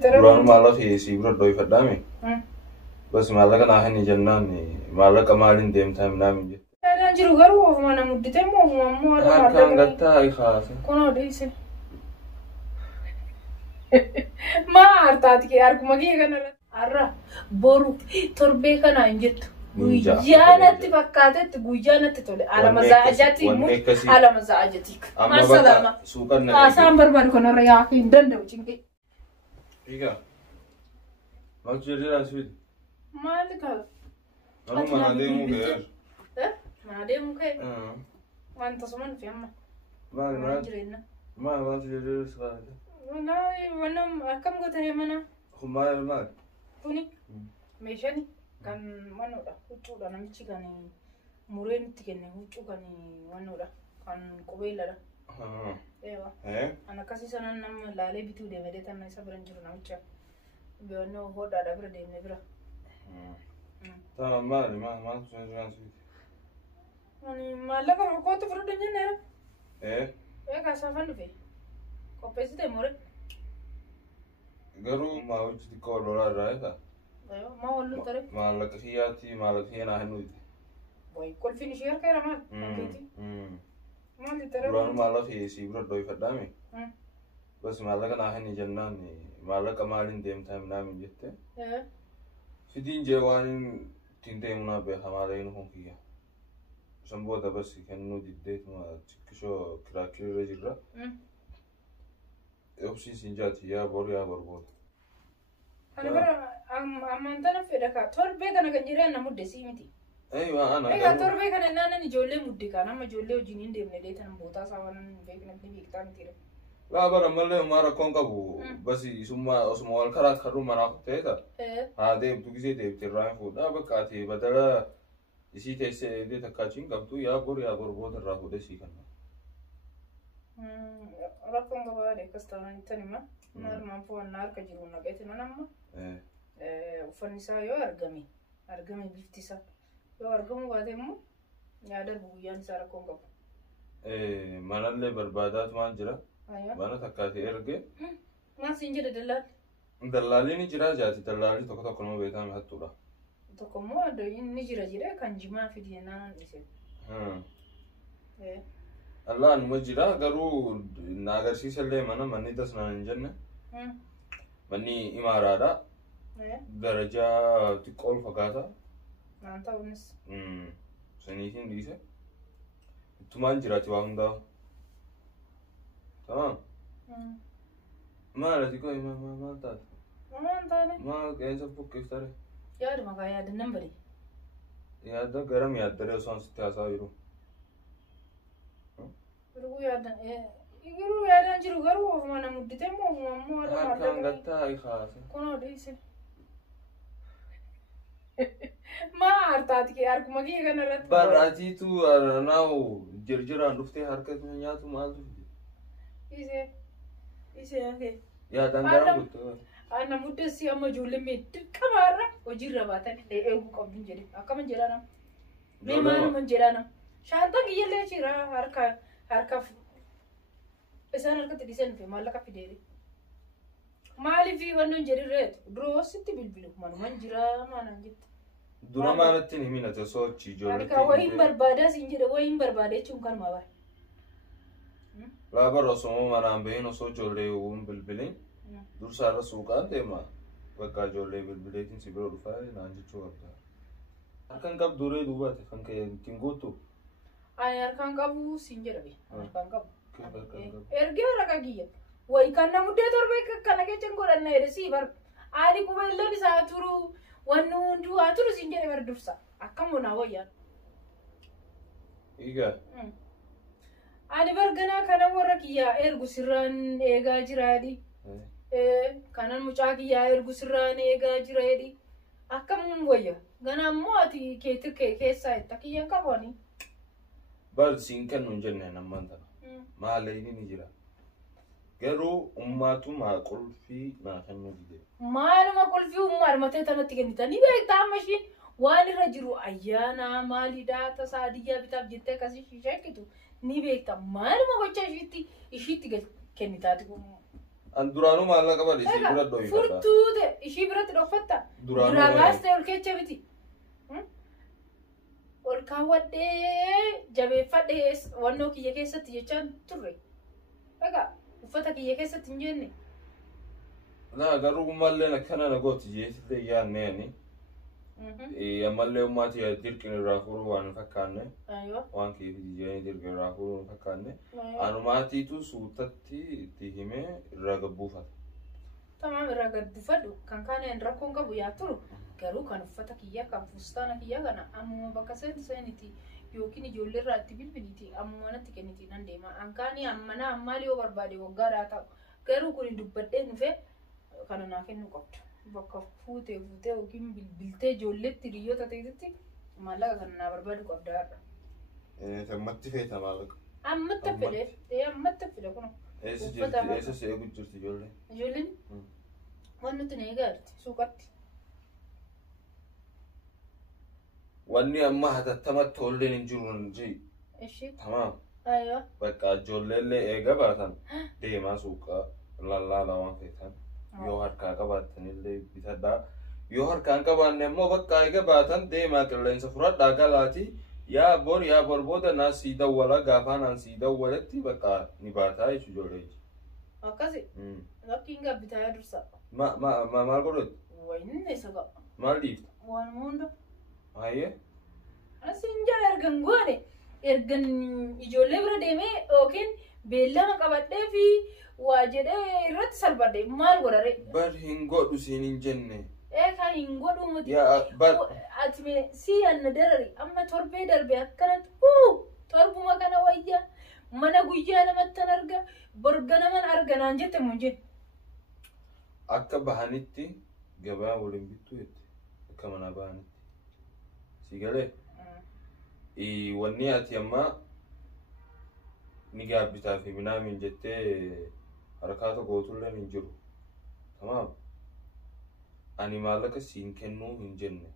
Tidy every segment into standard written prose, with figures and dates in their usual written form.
duraan maala fi bira dho'i fadhaame bas maala kana hani jennaan maala qamaaliin deemtaa minaamin jette. Saadaan jiru garuu ofuma na muddite moo ofuma ammoo warra harkaan gattaa haasa. Kun odeesse. Maa hartaati kee harkuma kee kanarratti. Har'a boru torbee kana hin jettu. Guyyaanatti fakkaatetti guyyaanatti tole. Alama za'ajaati immoo alama za'ajaati. Maal salaama. Haasaan barbaadu kanarra yaa'uu hin danda'u cinqee. Egaa maal jedheeraan sibiila? Maali kaala? Anuma na deemuu ga'eera. Mana deemuu ka'e? Wanta suman fi amma. Maal jireenya? Maal jedheera sibaala? Wannan akkam gootee mana? Maal? Kuni meeshani kan manoodha. Huccuudha namichi kan mureen itti kenne huccuu kan manoodha. Kan qubeelladha. Eewa. An akkasii sanan nama laalee bituu deemee deetan isa bira hin jiru namicha. Biyoonni hodhaadha bira deemne bira. Maal jedheeraan sibiila? Maallaqa kootu fudhadhu hin jenneera. Eegaa saafan dhufe. Qopheessitee moore. Garuu maa hojii xiqqoo lolaa irraa eegaa? Maa wallu tare? Maallaqa kiyyaatti maallaqa kiyyanaa hin nuti. Kolfiin ishee harka jira maal? Maali tare? Duraan maala fi bira dho'i fadhaame bas maallaqa naa hin jennaan maallaqa maaliin deemtaa minaamin jette. Fidiin jee waan ittiin deemnaa beeka maala hin kun kiyya. San booda bas kennuu diddeetuma xiqqishoo kiraakiriirra jirra. Obsiin siin jaati yaa borbooda. Ani bara amantana fedha kaa torbee kana kan jedhee ana mudde sii miti. Egaa torbee kana naanan ijoollee mudde kaa nama ijoollee hojiin hin deemne deetan bootaa isaa waan hin beeknatti beektaa mitiidha. Laa bara mallee homaa rakkoon qabu basi osuma wal karaa karruu manaa ta'eeta. Haa deemtu gisee deebite irraa hin fuudhaa bakka ati badala isii teessee eegdee takkaachiin qabdu yaa borbooda irraa fuudhee sii kanna. Rakkoon gabaadha akkas taanaan ittan hima. Normaan fo'annaa harka jiru naqeeti nan amma. Uffanni isaa yoo argame bifti isaa yoo argamu baate immoo yaada guyyaan isaa rakkoon qabu. Manallee barbaadaatu maal jira? Mana takkaati erge. Maal siin jedhe dallaalli? Dallaalli jira jaati dallaalli tokko nama beekame hattuudha. Tokko immoo inni jira jedhee kan jimaa fidee naan dhise. Allaan majjira garuu na agarsiisallee manni tasnaan hin jenne. Manni imaaraadha. Darajaa xiqqoo fagaata. Naan ta'uunis. Saniitiin dhiise. Ittumaan jiraati waa hundaa. Tamam. Maal ati qoy maal taate? Maal taate? Maal qeensa bukkeessare? Yaaduma kaa yaadannan bari. Yaada garam yaaddaree osoo sitti haasaa jiru. Garuu yaadaan jiru garuu ofuma na muddite moo ofuma ammoo warra harkaan gattaa haasa. Kun odeesse. Maa hartaati kee harkuma kee kanarratti. Barraatiitu naawu jirjiraan dhuftee harka nyaatu maaltu? Isee hafee. Yaadaan garam guutuu. Ana muddessi amma ijoollee meeddiqamaarra hojiirra baatan eeguu qabdu jedhe akkama jedhaa nama. Mee maaluma jedhaa nama. Shaantaan kiyyallee jira harka isaan harkatti dhiisan dhufe maallaqa fideere. Maaliif wannoon jedhirreetu duroo sitti bilbilu manumaan jira maanaan jette. Dura maalatti hin himina sochi ijoollee. Harka wayiin barbaadaa siin jedhe wayiin barbaada jechuun kanuma bara. Laabar osoo manaan bahin osoo ijoollee uun bilbilin dursaarra suuqaan deema bakka ijoollee bilbileetiin si bira dhufaa naan jechuu qabda. Harkaan qabduree duubate kan ka'e ittiin guutu. Ani harkaan qabu siin jedhame harkaan qabu. Ergee raqa kiyya wayi kan namuddee torbee kana kechan godhanna jedhe sii bar ani qubeellaan isaa turu wanni hunduu haa turu siin jedhe bar dursa akkam bonaa wayyaan. Egaa. Ani barganaa kana warra kiyyaa ergu sirraan eegaa jiraadhi. Kanan mucaa kiyyaa ergu sirraan eegaa jiraadhi. Akkam wayya ganaa immoo ati keetir keessaa itti kiyyan qabani. Bal siin kennuun jenne nammaan tana. Maalayni ni jira. Garuu ummaatu maa qulfii naa kennuu dide. Maaluma qulfii ummaa matee tanatti kennitanii beektaa amma ishiin waan irra jiru ayyaana maalidhaa tasaa adiyyaa bitaaf jettee akkasii shakkitu ni beekta maaluma gocha ishiitti kennitaati An duraanuu maallaqa bade ishii bira dhoofata. Furtuute ishii biratti dhoofata. Duraa baastee ol keecha biti. Ol kaawwadhee jabeeffadhee wannoo kiyya keessatti jechaan turre. Egaa uffata kiyya keessatti hin jenne. Naa garuu malleen akkana nagooti jeesitee yaanneeni. Ammallee ummati dirqin irraa furuu waan fakkaanne. Waan keef jijjiiranii dirqin irraa furuu waan fakkaanne. Anumaatiitu suutatti itti himee irraa gabbuufata. Tamam irraa gabbuufadhu kan kaaneen rakkoon qabu yaa turu. Garuu kan uffata kiyya kan fustaana kiyya kana ammuma bakka seeniti yookiin ijoollee irraa itti bilbiliti ammuma natti kenniti nan deema. Ankaanii ammana ammaali yoo barbaade waggaadhaa ta'u. Garuu kun dubbadhee dhufee kana naa kennu qabdu. Bakka fuutee yookiin bilbiltee ijoolleetti hiriyoota ta'etti maallaqa kana naa barbaadu qabda har'a. Ammatti feeta maallaqa. Ammatti fedhe ammatti fedhe kun. Eessa see gujjirti ijoollee? Ijoolleen waan nuti na eegaarti suuqatti. Wanni amma hatattamatti tolleen hin jiru hin jiru. Ishee. Tamaam. Ayyo. Bakka ijoolleellee eega baatan deemaa suuqa lallaala waan feetan. Yoo harkaa qabaatanillee bitadhaa. Yoo harkaan qabaanne immoo bakka eega baatan deemaa qilleensa fudhadhaa galaatii yaa bor booda naa sii dawwala gaafa naan sii dawwaletti bakka ni baataa jechuudha ijoollee. Akkasi. Lakkiin gabbitaa yaa dursa. Maal godhatu? Wayinni isa qaba. Maal dhiifta? Waan hunda. Ayyee. Asin jala ergan goone ergan ijoollee bira deemee yookiin beellama qabadhee fi waa jedhee irratti salphadhe maal godhare? Bar hin godhu siin hin jenne. Kan hin godhu muti. Bar. Ati si anna darari amma torbee darbe akkanatti torbuma kana wayyaa mana guyyaa namattan arga borga naman arga naan jette mun jenne. Akka bahanitti gabaa waliin bittu jette akka mana bahanitti. Sigale wanni ati amma ni gaabbitaa fi minaamin jettee harkaa tokko otulleen hin jiru. Tamaam. Ani maallaqa siin kennuu hin jenne.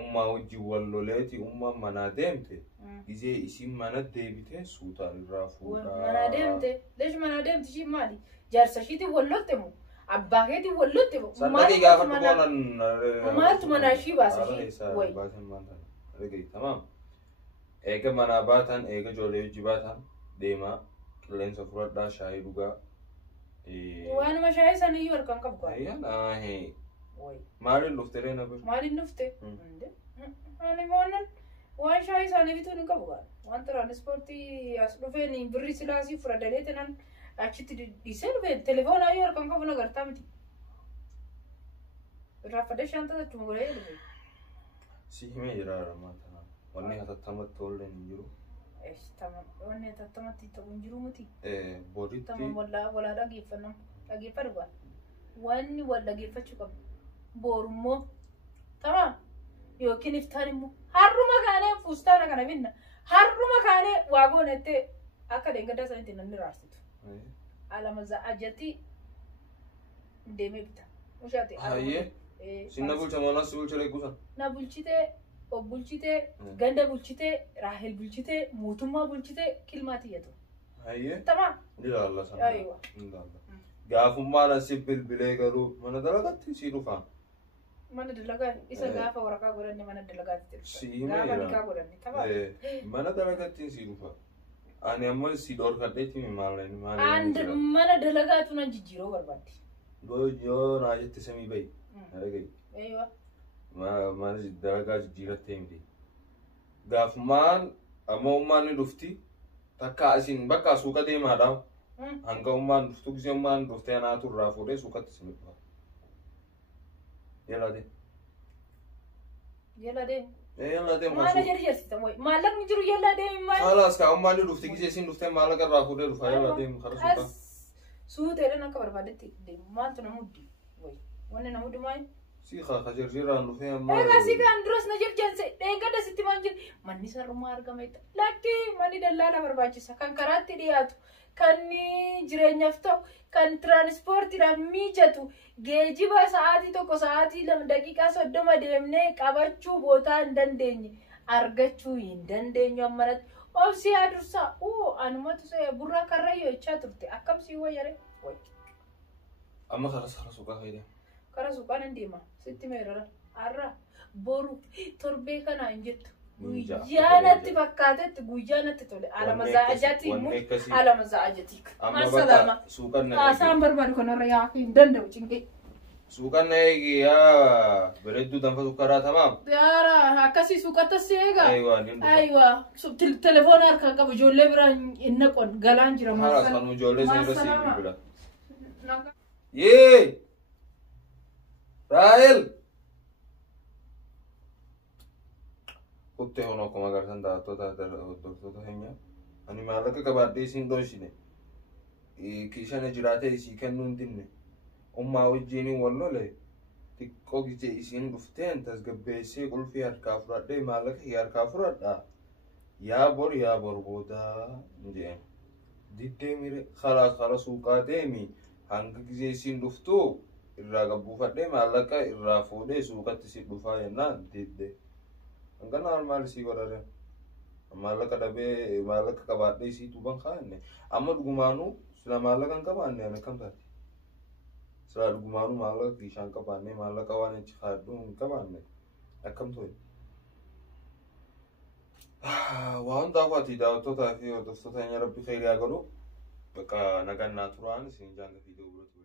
Ummaa wajjin wal loleeti ummaan manaa deemte gizee isiin mana deebitee suutaan irraa fuudhaa. Manaa deemte? Leesh manaa deemte ishii maali? Jaarsa ishiitiin wal lolte moo? Abbaa keetiin wal lotte moo? Sannaqii gaafa dhugoonaan. Maaltu manaa ishii baasa ishii? Baasan maantaan. Argee tamaam. Eega manaa baatan eega ijoollee wajji baatan deemaa qilleensa fudhadhaa shaayii dhugaa. Waanuma shaayii saniyyuu harkaan qabu kaa? Ayyaan maaliin dhufte reena bir? Maaliin dhufte? Ani moonan waan shaayii isaanii bituun hin qabu kaa? Waan tiraanispoortii as dhufeen birri silaasii fudhadhalee tanan achitti dhiisee dhufeen telefoonaa yoo harkaan qabu nagartaa miti. Irraafadhee shaantaa achuma godhee dhufe. Si himee jira rammaa wanni hatattamatti tolleen hin jiru. Wanni hatattamatti ta'u hin jiru miti. Booditti. Tamam walaa dhageeffannam. Dhageeffadhu gaa. Wanni wal dhageeffachuu qabu. Borummoo. Tamam. Yookiin iftaan immoo harruma kaanee fuustaana kana binna. Harruma kaanee waa goonettee akka deengaddaa sanitti namni raarsitu. Alamaza ajatti deemee bita. Mushaate. Hayyee. Sinna bulcha moonas bulcha reekuusan. Na bulchitee bulchitee ganda bulchitee raahel bulchitee mootummaa bulchitee kilmaati yetu. Hayyee. Tamam. Ilaalla sana. Aywa. Ilaalla. Gaafummaan asi bilbilee garuu mana dalagatti si dhufaa. Mana dalagaa isa gaafa waraqaa godhanne mana dalagaatti dhufa. Si himee gaafa nikaa godhanne tamam. Mana dalagatti si dhufa. Ani amma si dhorkadheeti maaleen mana dalagaatu nan jijjiiroo barbaadde. Yoo naa jette samii bayi. Argee. Aywa. Mana dalagaa jijjiirattee miti. Gaafummaan amma ummaan ni dhufti. Takka asin bakka suuqa deemaadhaa. Hanga ummaan dhuftu gisee ummaan dhuftee anaatu irraa fuudhee suuqatti si dhufa. Yalla deem. Yalla deem. Yalla deem. Maala jarjarsitan wayi. Maallaqni jiru yalla deem maal? Khalaas ka ummaan ni dhufti gisee isin dhuftee maallaqa irraa fuudhee dhufa yalla deem kara suuqa. Suuteedhaan akka barbaadetti deemu maaltu na muddi wayi. Wanni na muddi maali? Si jarjiraan dhufee amma. Egaa si kan duras na jarjarse dheengada sitti maan jiru. Manni sarrumaa argameetta. Lakki manni dallaala barbaachisa kan karaatti dhiyaatu. Kan jireenyaaf ta'u kan tiraanispoortiidhaaf mijatu geejiba sa'aatii tokko sa'aatii 2 daqiiqaa 30 deemnee qabachuu bootaa hin dandeenye argachuu hin dandeenyu ammalatti obsi yaa dursaa anumatu burraa karrayyoo jechaa turte akkam sii wayyare Amma karaa suuqaa fayyadamu. Karaa suuqaan hin deema. Sitti meerara. Har'a boru torbee kana hin jettu. Guyyaa natti fakkaatetti guyyaa natti tole. Alama za'ajatii immoo alama za'ajatii. Amma bakka suuqaan na haasaan barbaadu kanarra yaa'uu hin danda'u cinqee. Suuqaan na eegaa bareedduu danfatu karaa tamaam. Yaara akkasii suuqatti si eegaa. Ayiwa telefoona harkaa qabu ijoollee biraan hin naqon galaan jira. Haala kan ijoollee seenirra si bilbila. Yee! Raahel! Kuttee hono akkuma agartan daawwattoota keenya. Ani maallaqa qabaadhee isiin dhoosine. Kiishana jiraatee isii kennuu hin dinne. Ummaa wajjiniin wal lole. Xiqqoo gijee isiin dhufteen tasgabbeessee qulfii harkaa fudhadhee maallaqa harkaa fudhadhaa. Yaa bor boodaa jedheen. Diddee mire karaa suuqaa deemi. Hanga gijee isiin dhuftuu irraa gabbuufadhee maallaqa irraa fuudhee suuqatti si dhufaa jennaan diddee. Hangana maal isii godhare? Maallaqa dhabee maallaqa qabaadhee isii tuuban kaa'anne. Amma dhugumaanuu sila maallaqa hin qabaanne ani akkam taate? Sila dhugumaanuu maallaqa kiishaan qabaanne maallaqa waan achi kaa'adhuu hin qabaanne akkam ta'e? Waa hundaaf ati daawwattootaa fi hordoftoota keenya rabbi khayrii haa godhu. Bakka nagaan naa turaan isin jaallatanii daawwatu.